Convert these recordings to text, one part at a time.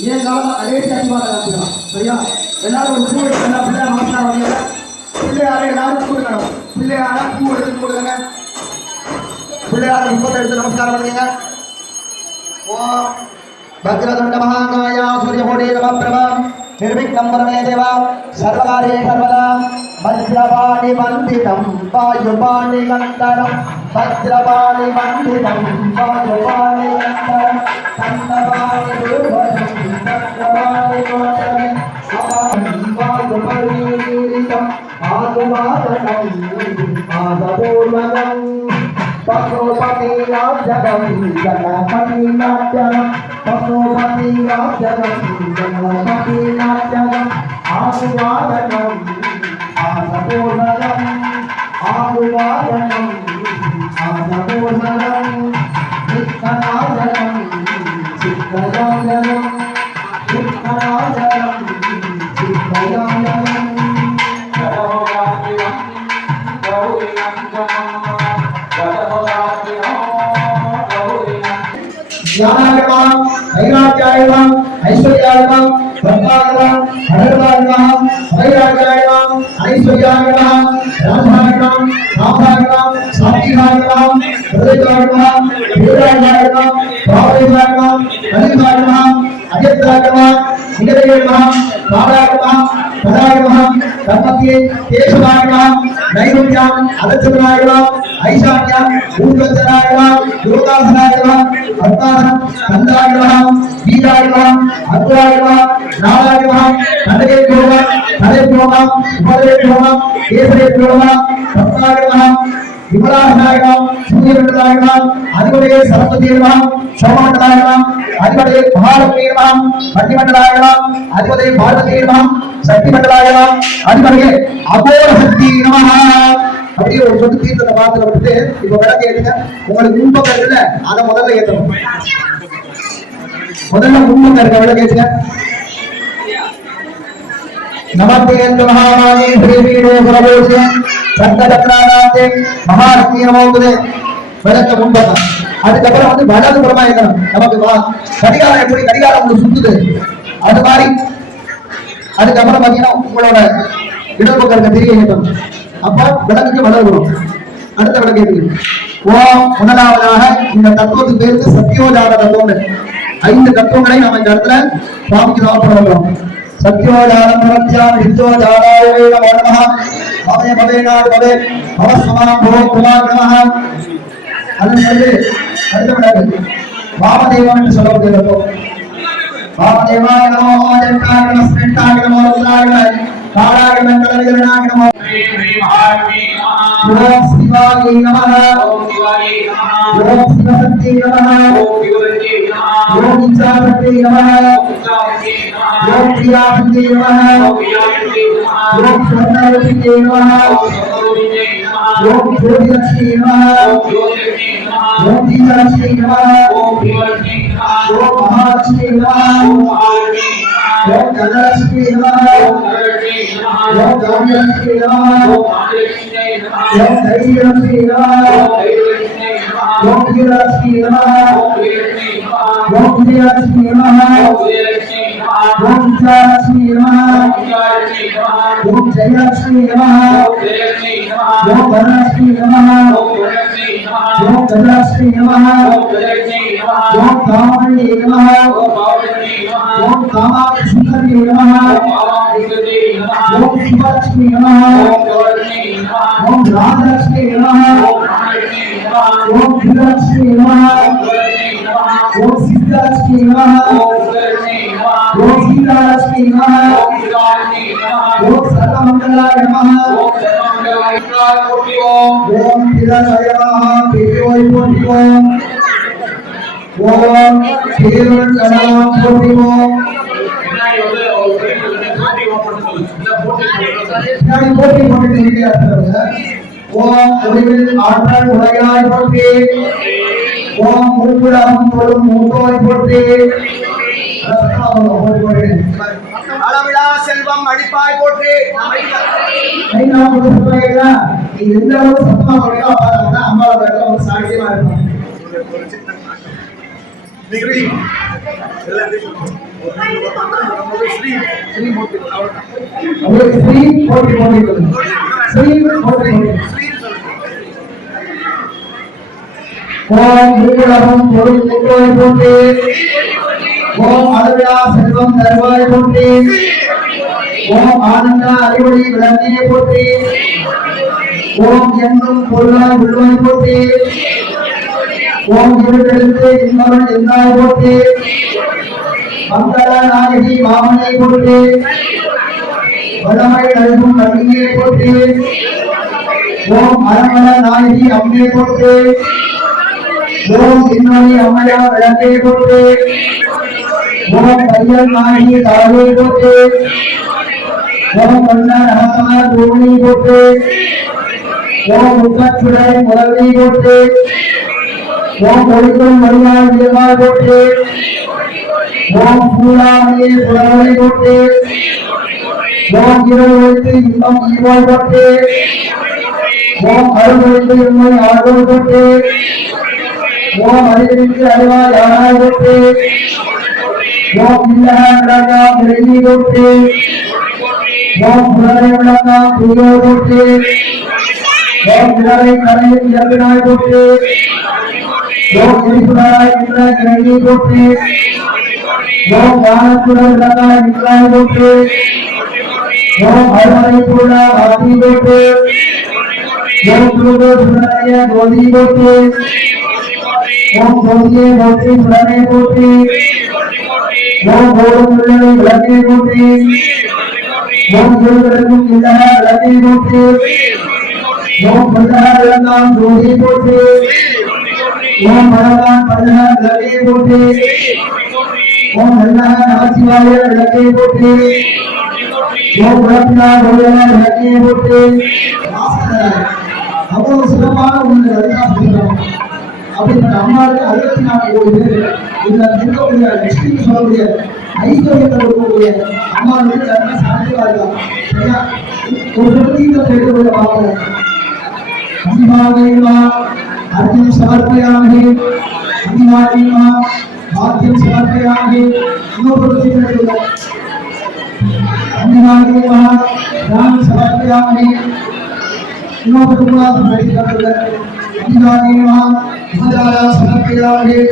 இதன் காலம் கடைசி அதிகமாக காட்டுதான் சரியா எல்லாரும் ஒரு பூ எடுத்து பிள்ளை மாற்றினா வரையில பிள்ளையார எல்லாரும் கொடுக்கணும் பிள்ளையார பூ எடுத்து கொடுங்க பிள்ளையார முப்பத்தி எடுத்து நமஸ்காரம் பண்ணுங்க ஓ பத்ரதுண்ட மகாகாயா சூரியகோடி நம பிரபா నిర్విఘ్నం పరమేదేవ సర్వకార్యే సర్వదా భద్రపాణి వందితం వాయుపాణి మంతరం భద్రపాణి వందితం వాయుపాణి మంతరం సంతపాణి భద్రపాణి గోచరం వాయుపరీతం ఆగుమాతకం पशुपति राम जगवती गणपति नाट्यम पशुपति राम जगवती गणपति नाट्यम आसुवादनम आसपोषणम आसुवादनम आसपोषणम चित्तनादनम चित्तनादनम चित्तनादनम चित्तनादनम ஞானாயமாம் வைராக்கியாயமாம் ஐஸ்வர்யாயமாம் பிரம்மாயமாம் அனர்வாயமாம் வைராக்கியாயமாம் ஐஸ்வர்யாயமாம் ராமாயணம் ராமாயணம் சாத்திகாயமாம் ஹிருதயாயமாம் வீராயமாம் பாவயாயமாம் கலிகாயமாம் அஜத்தாயமாம் நிகதயமாம் காலாயமாம் ప్రధానమ ధర్మతే కేశవాయువ నైరుత్య అలచరాయువ ఐశాన్య ఊర్వచరాయువ యువతాసరాయువ భర్తాన కందాయువ వీరాయువ అగ్రాయువ నారాయువ కండగేభ్యోమ హరేభ్యోమ శుభరేభ్యోమ కేసరేభ్యోమ భర్తాయువ யோகம் கேசரே யோகம் சத்தாயமாம் விமலாசனாயமாம் சூரியமண்டலாயமாம் அதிபதே சரஸ்வதியமாம் சோமமண்டலாயமாம் அதிபதே சக்தி மண்டலாயமாம் அதிபதே அபோர சக்தி நமஹ. அப்படியே ஒரு சொட்டு தீர்த்தத்தை பார்த்து விட்டுட்டு இப்ப விளக்கு ஏத்துங்க. உங்களுக்கு அதை முதல்ல ஏத்தணும். முதல்ல விளக்கு ஏத்துங்க. நமஸ்தே மகாமாயி ஸ்ரீவீரே பிரபோஷே சங்கடக்ரானாந்தே மகாலட்சுமி நமோகுதே விளக்க முன்பக்கம். அதுக்கப்புறம் வந்து வலது புறமா இருக்கணும். நமக்கு வா- கடிகாரம் எப்படி கடிகாரம் உங்களுக்கு சுத்துது? அது மாதிரி. அதுக்கப்புறம் பாத்தீங்கன்னா உங்களோட இடப்பக்கம் இருக்க தெரிய ஏற்றணும். அப்ப விளக்குக்கு வலது புறம் அடுத்த விளக்கு எப்படி? ஓம் முதலாவதாக இந்த தத்துவத்துக்கு பேருக்கு சத்தியோஜாத தத்துவம் ஐந்து தத்துவங்களை நம்ம இந்த இடத்துல சுவாமிக்கு சமர்ப்பணம் सत्योदारम्भ्यामित्योदारायवे नमो नमः भवे भवे नाथ भवे भव स्वाम भव कुमार नमः अन्नले अन्नले वामदेवाय सलोक देवतो वामदेवाय नमो जटाय नमस्ते टाय नमो रुद्राय नमः कालाग्र मंगल गणनाय नमः श्री श्री भारती नमः ओम शिवाय नमः ओम शिवाय नमः ओम शिवशक्ति नमः ओम शिवशक्ति नमः ओम इच्छाशक्ति नमः ओम इच्छाशक्ति नमः ओम क्रियाशक्ति नमः ओम क्रियाशक्ति नमः ओम स्वर्णशक्ति नमः ओम स्वर्णशक्ति नमः ఓం జ్యోతిలక్ష్మీ నమః ఓం జ్యోతిలక్ష్మీ నమః ఓం జ్యోతిలక్ష్మీ నమః ఓం మహాలక్ష్మీ నమః ఓం మహాలక్ష్మీ ఓం గజలక్ష్మీ నమః ఓం గజలక్ష్మీ నమః ఓం గామ్యలక్ష్మీ నమః ఓం గామ్యలక్ష్మీ నమః ఓం ధైర్యలక్ష్మీ నమః ఓం ధైర్యలక్ష్మీ నమః ఓం వీరలక్ష్మీ నమః ఓం వీరలక్ష్మీ నమః ఓం వీరలక్ష్మీ నమః ఓం వీరలక్ష్మీ నమః ఓం విజయలక్ష్మీ నమః ओम जयलक्ष्मी नमः ओम धनलक्ष्मी नमः ओम धनलक्ष्मी नमः ओम कामणी नमः ओम कामाक्षी नमः ओम शिवलक्ष्मी नमः ओम राजलक्ष्मी नमः ओम धनलक्ष्मी नमः ओम ராஜலட்சுமி நமः ஓம் வீரலட்சுமி நமः ஓம் சித்தலட்சுமி நமः ஓம் சீதாலட்சுமி நமः ஓம் சர்வமங்கலாய நமः ஓம் திரசய நமः பிரியோய் போற்றிவோம் ஓம் திருவள் கணவம் போற்றிவோம் பின்னாடி போற்றி போட்டு இருக்கிறாங்க ஓம் ஒளிவில் ஆற்றல் உடையாய் போற்றி ஓம் மூக்குடம் தொழும் மூத்தோய் போற்றி. அளவிலா செல்வம் அடிப்பாய் போற்றி. எந்த அளவுக்கு சத்தமா போறீங்களோ அப்பதான் அம்மாவோட இடத்துல ஒரு சாட்சியமா இருக்கும் அவருக்கு ஸ்ரீ போட்டி போட்டி ஸ்ரீ போட்டி போட்டி ஓம் மூலகம் பொருள் முட்டோய் போட்டு ஓம் அளவிலா செல்வம் தருவாய் போட்டு ஓம் ஆனந்த அறிவொளி விளங்கியை போட்டு ஓம் என்றும் பொருளாய் உள்ளாய் போட்டு ஓம் இருளெழுத்து இன்பவன் இருந்தாய் போட்டு மங்கள நாயகி மாமனை போட்டு வளமை நல்கும் நன்மையை போட்டு ஓம் அரமண நாயகி அம்மையை போட்டு ஓம் இன்னொரு அம்மையா விளக்கை போட்டு ஓம் தையல் நாயகி தாயை போட்டு ஓம் கண்ண ரகமான தூணி போட்டு ஓம் முக்கச்சுடை முரளி போட்டு ஓம் ஒளிக்கும் மறுநாள் வியமாய் போட்டு ஓம் சூடாமணியை புலவரை போட்டு ஓம் இரவு வைத்து இன்பம் ஈவாய் போட்டு ஓம் அருள் வைத்து இன்மை ஆழ்வோய் போட்டு ஓம் அறிவிற்கு அறிவாய் யாராய் போட்டு ஓம் இல்லக விளக்கா விலகி போட்டு ஓம் புலரை விளக்கா புரியோ போட்டு ஓம் விலரை கரையில் இயற்பினாய் போட்டு ஓம் எரிசுடராய் நின்ற இறங்கி போட்டு ஓம் வானத்துடன் விளக்காய் நின்றாய் போட்டு ஓம் அருமறை கூட ஆதி போட்டு ஓம் குருகோ சுடரைய கோதி போட்டு ओम कोटिये कोटि भरने कोटि ओम गोरम मिलने भरने कोटि ओम गुरुकरण किला भरने कोटि ओम भंडारा रत्नाम जोगी कोटि ओम भरवान पंजना भरने कोटि ओम भंडारा नाथ शिवाय भरने कोटि ओम भरतना भोजना भरने कोटि हम लोग सुबह पाना उन्हें रखा सुबह அப்படிப்பட்ட அம்மாவுக்கு அறுபத்தி நாலு கோடி பேர் இதுல இருக்கக்கூடிய லட்சுமிக்கு சொல்லக்கூடிய ஐஸ்வர்யத்தை கொடுக்கக்கூடிய அம்மாவுக்கு தன்மை சாத்தியமா இருக்கலாம் சரியா ஒரு பிரதீபத்தை எடுத்துக்கொள்ள பார்க்கிறோம் அம்மாவைமா அர்ஜுன் சமர்ப்பயாமி அம்மாவைமா பாக்கியம் சமர்ப்பயாமி இன்னொரு பிரதீபம் அம்மாவைமா ராம் சமர்ப்பயாமி இன்னொரு நடிக்கிறார்கள்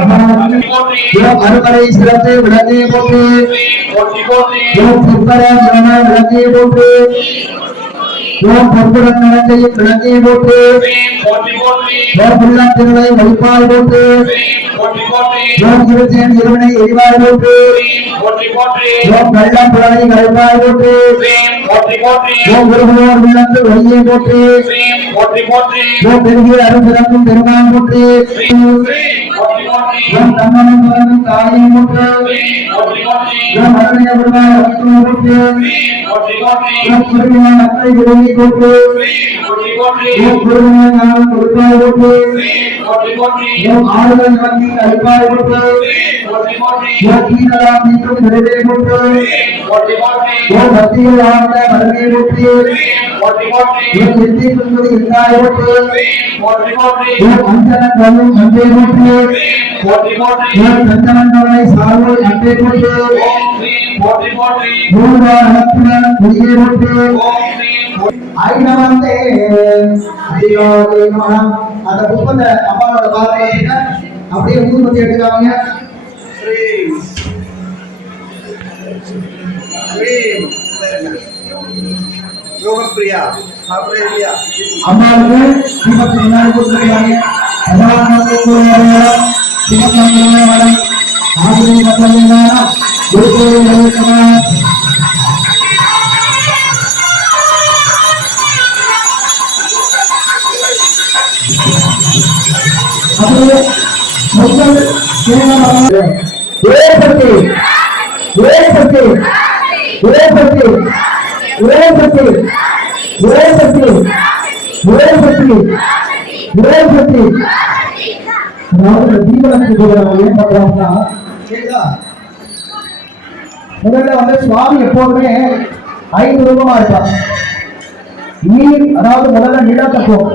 அம்மாவைமா அறுவரை சிறப்பு போட்டு போட்டு ஓம் பொற்புடன் நடந்தையும் விளக்கை போட்டு ஓம் உள்ளத்தினுடைய வழிபாடு போட்டு ஓம் இருத்தேன் இருவனை எரிவாய் போட்டு ஓம் புலனை கழிப்பாய் போட்டு ஓம் குருகுலோர் உள்ளத்து ஒளியை போட்டு ஓம் பெருகிய அருள் சிறப்பும் பெருமான் போட்டு ஓம் தம்மனும் மகனும் தாயும் போட்டு ஓம் அருணைய விடுவாய் அமைக்கும் போட்டு ஓம் குருவின மக்களை விரும்பி போட்டு ஓம் குருவின நாளும் கொடுப்பாய் போட்டு ஓம் ஆறுதல் வங்கி அழிப்பாய் போட்டு ஓம் கீழலாம் நீக்கும் நிறைவே போட்டு ஓம் பக்தியில் ஆழ்ந்த மருமை போட்டு ஓம் எத்தி சுந்தரி இருந்தாய் போட்டு ஓம் அஞ்சன கல்லும் அன்பே போட்டு ஓம் சந்தனங்களை சார்பு அன்பே போட்டு பூர்வா நலத்துடன் புதிய போட்டு ஐநவந்தே அதியோகே நமः. அந்த புஷ்பத்தை அம்மாவோட பாதத்துல அப்படியே ஊதுபத்தி எடுத்துக்காங்க योगप्रिया आपने लिया हमारे श्रीमती नारायण को लगाएँगे हमारा नाम को लगाएगा श्रीमती नारायण वाला हम भी मतलब लगाएगा गुरु को लगाएगा Where is the kid? Where is the kid? Where is the kid? மக்கள் ஏற்பட்டு ஏற்பட்டு ஏற்பட்டு ஏற்பட்டு ஏற்பட்டு ஏற்பட்டு ஏற்பட்டு அதாவது தீபனத்துக்கு கூட ஏன் முதல்ல வந்து சுவாமி எப்போதுமே ஐந்து ரூபமா நீர் அதாவது முதல்ல நிலத்தத்துவம்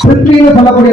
பிருத்தின்னு சொல்லக்கூடிய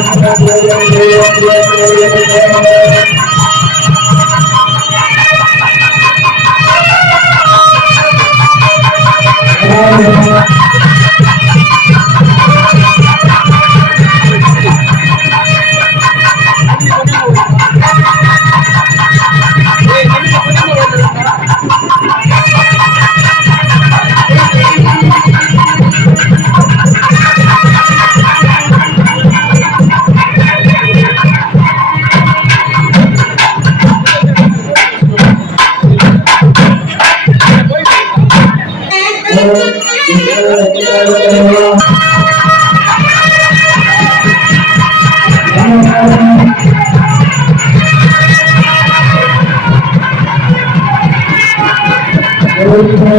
Thank you. Oh,